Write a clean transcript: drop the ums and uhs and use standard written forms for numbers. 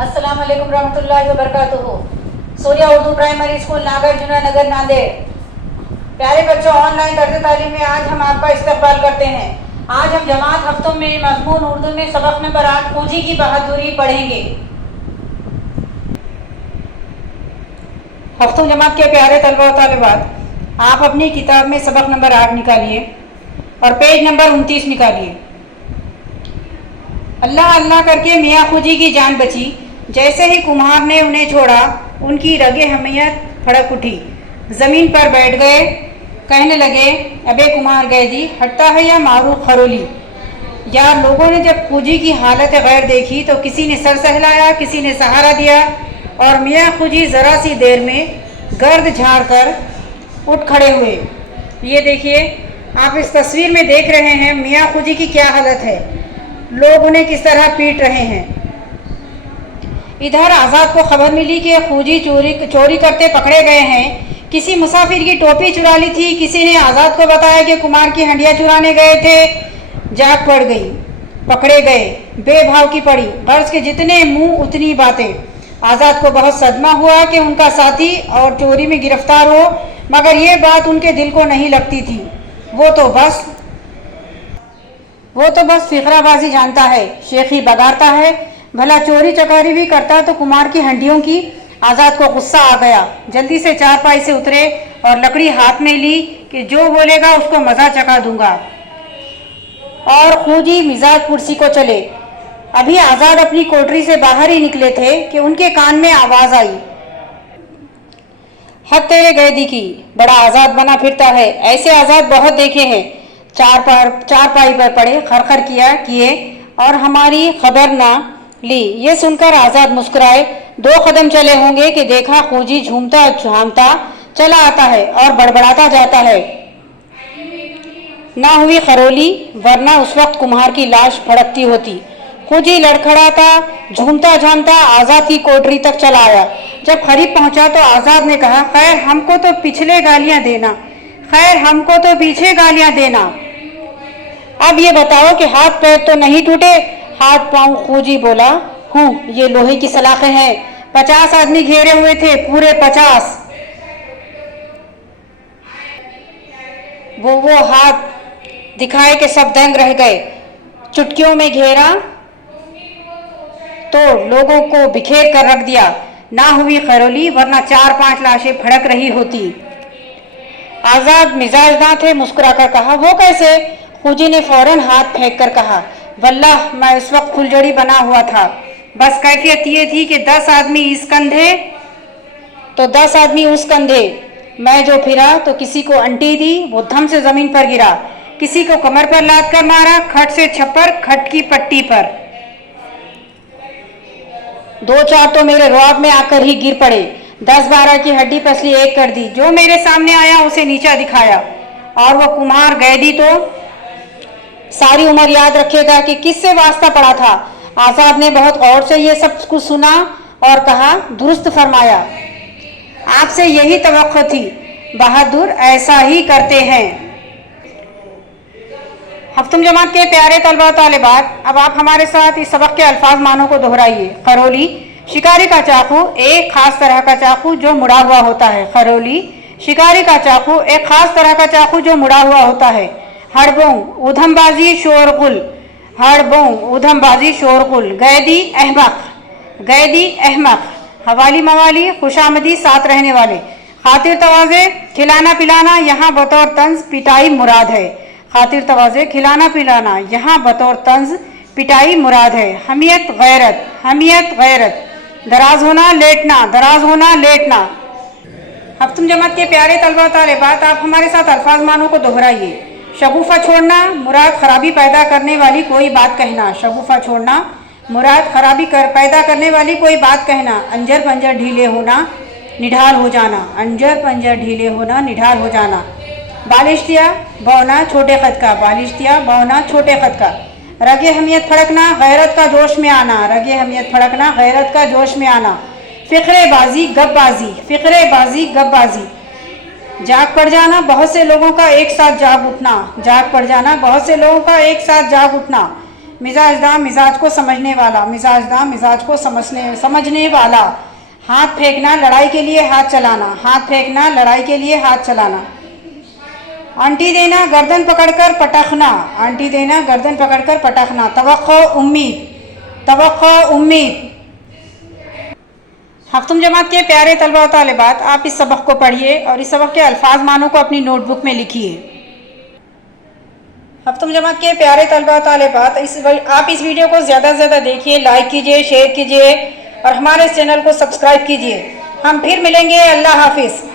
अस्सलाम वालेकुम रहमतुल्लाहि व बरकातुहू। सूर्या उर्दू प्राइमरी स्कूल नागार्जुन नगर नांदेड़। प्यारे बच्चों, ऑनलाइन तर्ज तालीम में आज हम आपका इस्तकबाल करते हैं। आज हम जमात हफ्तों में मज़मून उर्दू में सबक नंबर 8 फौजी की बहादुरी पढ़ेंगे। हफ्तों जमात के प्यारे तलबा व तालिबात, आप अपनी किताब में सबक नंबर 8 निकालिए और पेज नंबर 29 निकालिए। अल्लाह अल्लाह करके मियाँ खुजी की जान बची। जैसे ही कुम्हार ने उन्हें छोड़ा, उनकी रगे हमियत फड़क उठी। ज़मीन पर बैठ गए, कहने लगे, अबे कुम्हार गैदी, हटता है या मारू खरोली। यार, लोगों ने जब खुजी की हालत गैर देखी तो किसी ने सर सहलाया, किसी ने सहारा दिया और मियाँ खुजी ज़रा सी देर में गर्द झाड़ कर उठ खड़े हुए। ये देखिए, आप इस तस्वीर में देख रहे हैं मियाँ खुजी की क्या हालत है। लोग उन्हें किस तरह पीट रहे हैं। इधर आज़ाद को खबर मिली कि खुजी चोरी करते पकड़े गए हैं। किसी मुसाफिर की टोपी चुरा ली थी, किसी ने आज़ाद को बताया कि कुमार की हंडिया चुराने गए थे। जाग पड़ गई, पकड़े गए, बेभाव की पड़ी। गर्ज के जितने मुंह उतनी बातें। आज़ाद को बहुत सदमा हुआ कि उनका साथी और चोरी में गिरफ्तार हो, मगर ये बात उनके दिल को नहीं लगती थी। वो तो बस फिक्राबाजी जानता है, शेखी बगाड़ता है। भला चोरी चकारी भी करता तो कुमार की हंडियों की। आज़ाद को गुस्सा आ गया, जल्दी से चारपाई से उतरे और लकड़ी हाथ में ली कि जो बोलेगा उसको मज़ा चखा दूंगा। और खुजी मिजाज कुर्सी को चले। अभी आज़ाद अपनी कोठरी से बाहर ही निकले थे कि उनके कान में आवाज़ आई, हद तेरे गैदी की, बड़ा आज़ाद बना फिरता है। ऐसे आज़ाद बहुत देखे हैं। चारपाई पर पड़े, खरखर किए और हमारी खबर ना ली। ये सुनकर आज़ाद मुस्कुराए। 2 कदम चले होंगे कि देखा खुजी झूमता झामता चला आता है और बड़बड़ाता जाता है, ना हुई खरोली, वरना उस वक्त कुम्हार की लाश फड़कती होती। खुजी लड़खड़ाता झूमता झामता आज़ाद की कोठरी तक चला आया। जब करीब पहुंचा तो आज़ाद ने कहा, खैर हमको तो पीछे गालियां देना। अब ये बताओ कि हाथ पैर तो नहीं टूटे? हाथ पांव, खुजी बोला, हूँ, ये लोहे की सलाखें हैं। 50 आदमी घेरे हुए थे, पूरे 50। वो हाथ दिखाए कि सब दंग रह गए। चुटकियों में घेरा तो लोगों को बिखेर कर रख दिया। ना हुई खरोली, वरना 4-5 लाशें फड़क रही होती। आज़ाद मिजाज ना थे, मुस्कुरा कर कहा, वो कैसे? खुजी ने फौरन हाथ फेंक कर कहा, वल्लाह मैं इस वक्त फुलझड़ी बना हुआ था। बस कैफियत ये थी कि 10 आदमी इस कंधे तो 10 आदमी उस कंधे। मैं जो फिरा तो किसी को अंटी दी, वो धम से जमीन पर गिरा। किसी को कमर पर लाद कर मारा, खट से छप्पर, खट की पट्टी पर। 2-4 तो मेरे रुआब में आकर ही गिर पड़े। 10-12 की हड्डी पसली एक कर दी। जो मेरे सामने आया उसे नीचा दिखाया। और वो कुम्हार गैदी तो सारी उम्र याद रखेगा कि किससे वास्ता पड़ा था। आज़ाद ने बहुत गौर से ये सब कुछ सुना और कहा, दुरुस्त फरमाया, आपसे यही तवक्को थी। बहादुर ऐसा ही करते हैं। हफ्तुम जमात के प्यारे तलबा तालिबात, अब आप हमारे साथ इस सबक के अल्फाज मानों को दोहराइए। खरोली, शिकारी का चाकू, एक खास तरह का चाकू जो मुड़ा हुआ होता है। खरोली, शिकारी का चाकू, एक खास तरह का चाकू जो मुड़ा हुआ होता है। हड़बोंग, ऊधमबाजी, शोरगुल। गैदी अहमक, हवाली मवाली, खुशामदी, साथ रहने वाले। खातिर तवाज़े, खिलाना पिलाना, यहाँ बतौर तंज पिटाई मुराद है। खातिर तवाज़े, खिलाना पिलाना, यहाँ बतौर तंज पिटाई मुराद है। हमियत गैरत, दराज होना लेटना। हफ्तुम जमात के प्यारे तलबा तालिबात, आप हमारे साथ अल्फाज मानों को दोहराइए। शगुफा छोड़ना, मुराद खराबी पैदा करने वाली कोई बात कहना। शगुफा छोड़ना, मुराद खराबी पैदा करने वाली कोई बात कहना। अंजर पंजर ढीले होना, निढाल हो जाना। बालिश्तिया बौना, छोटे खत का। रगे हमियत फड़कना, गैरत का जोश में आना। फिक्रेबाजी, गपबाजी। जाग पड़ जाना, बहुत से लोगों का एक साथ जाग उठना। मिजाज दा मिजाज को समझने वाला, मिजाज दा मिजाज को समझने वाला। हाथ फेंकना लड़ाई के लिए हाथ चलाना, हाथ फेंकना लड़ाई के लिए हाथ चलाना। आंटी देना गर्दन पकड़कर पटखना, आंटी देना गर्दन पकड़कर पटखना। तवक्को उम्मीद, तवक्को उम्मीद। हफ्तुम जमात के प्यारे तलबा व तालिबात, आप इस सबक को पढ़िए और इस सबक के अल्फाज मानों को अपनी नोटबुक में लिखिए। हफ्तुम जमात के प्यारे तलबा व तालिबात, आप इस वीडियो को ज़्यादा से ज़्यादा देखिए, लाइक कीजिए, शेयर कीजिए और हमारे इस चैनल को सब्सक्राइब कीजिए। हम फिर मिलेंगे। अल्लाह हाफिज़।